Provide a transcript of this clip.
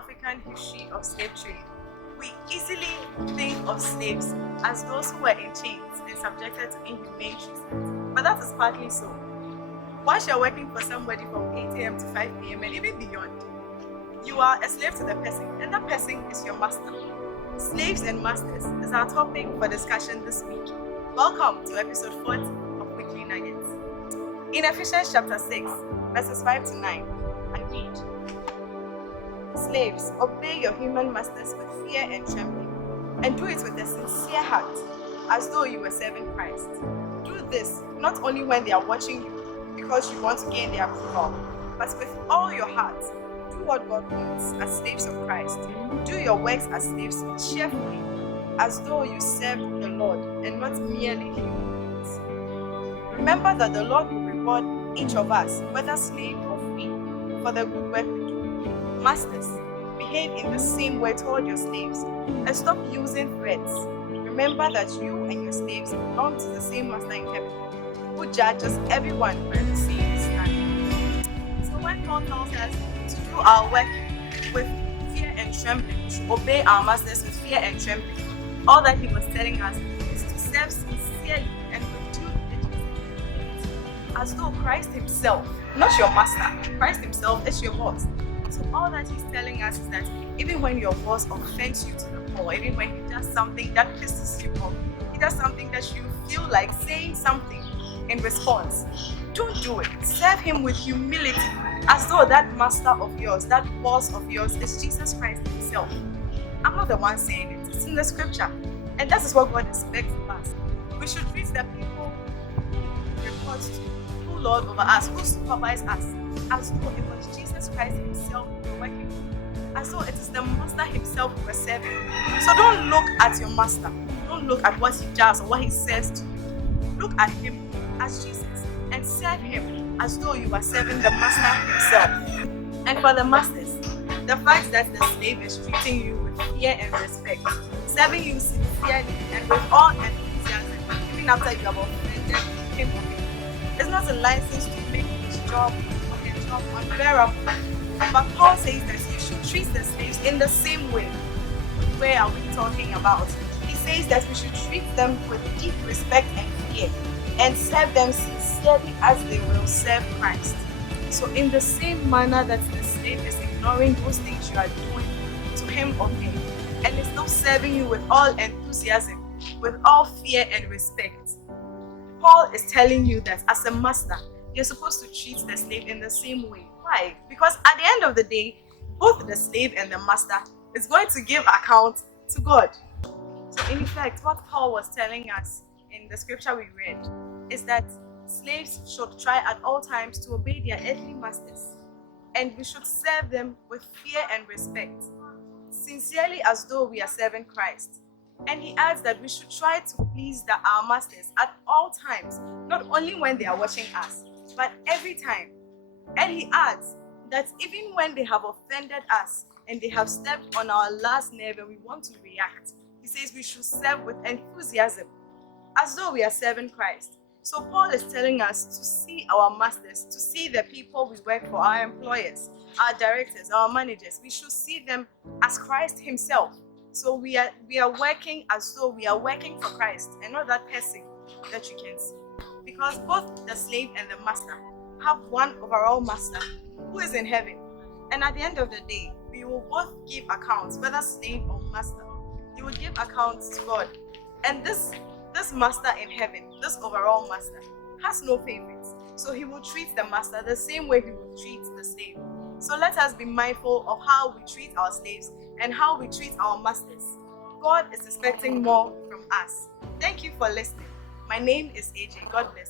African history of slave trade, we easily think of slaves as those who were in chains and subjected to inhumane treatment. But that is partly so. Once you're working for somebody from 8 a.m. to 5 p.m. and even beyond, you are a slave to the person, and that person is your master. Slaves and masters is our topic for discussion this week. Welcome to episode 40 of Weekly Nuggets. In Ephesians chapter 6, verses 5 to 9, I read, "Slaves, obey your human masters with fear and trembling, and do it with a sincere heart, as though you were serving Christ. Do this not only when they are watching you, because you want to gain their approval, but with all your heart. Do what God wants as slaves of Christ. Do your works as slaves cheerfully, as though you served the Lord and not merely human beings. Remember that the Lord will reward each of us, whether slave or free, for the good work we do. Masters, behave in the same way toward your slaves, and stop using threats. Remember that you and your slaves belong to the same master in heaven, who judges everyone by the same standard." So when Paul tells us to do our work with fear and trembling, to obey our masters with fear and trembling, all that he was telling us is to serve sincerely and with due diligence, as though Christ himself, not your master, Christ himself is your boss. So all that he's telling us is that even when your boss offends you to the core, even when he does something that pisses you off, he does something that you feel like saying something in response, don't do it. Serve him with humility, as though that master of yours, that boss of yours, is Jesus Christ himself. I'm not the one saying it, it's in the scripture. And that is what God expects of us. We should treat the people who report to, who lord over us, who supervise us, as though it was Jesus Christ himself we were working with, as though it is the master himself we were serving. So don't look at your master, don't look at what he does or what he says to you. Look at him as Jesus and serve him as though you are serving the master himself. And for the masters, the fact that the slave is treating you with fear and respect, serving you sincerely and with all enthusiasm, even after you have offended him or her, is not a license to make his job unbearable. But Paul says that you should treat the slaves in the same way. Where are we talking about? He says that we should treat them with deep respect and fear, and serve them sincerely as they will serve Christ. So in the same manner that the slave is ignoring those things you are doing to him or her, and is still serving you with all enthusiasm, with all fear and respect, Paul is telling you that as a master, you're supposed to treat the slave in the same way. Why? Because at the end of the day, both the slave and the master is going to give account to God. So in effect, what Paul was telling us in the scripture we read is that slaves should try at all times to obey their earthly masters, and we should serve them with fear and respect, sincerely as though we are serving Christ. And he adds that we should try to please our masters at all times, not only when they are watching us, but every time. And he adds that even when they have offended us and they have stepped on our last nerve and we want to react, he says we should serve with enthusiasm, as though we are serving Christ. So Paul is telling us to see our masters, to see the people we work for, our employers, our directors, our managers. We should see them as Christ himself. So we are working as though we are working for Christ and not that person that you can see. Because both the slave and the master have one overall master who is in heaven. And at the end of the day, we will both give accounts, whether slave or master. You will give accounts to God. And this master in heaven, this overall master, has no favorites. So he will treat the master the same way he will treat the slave. So let us be mindful of how we treat our slaves and how we treat our masters. God is expecting more from us. Thank you for listening. My name is AJ. God bless you.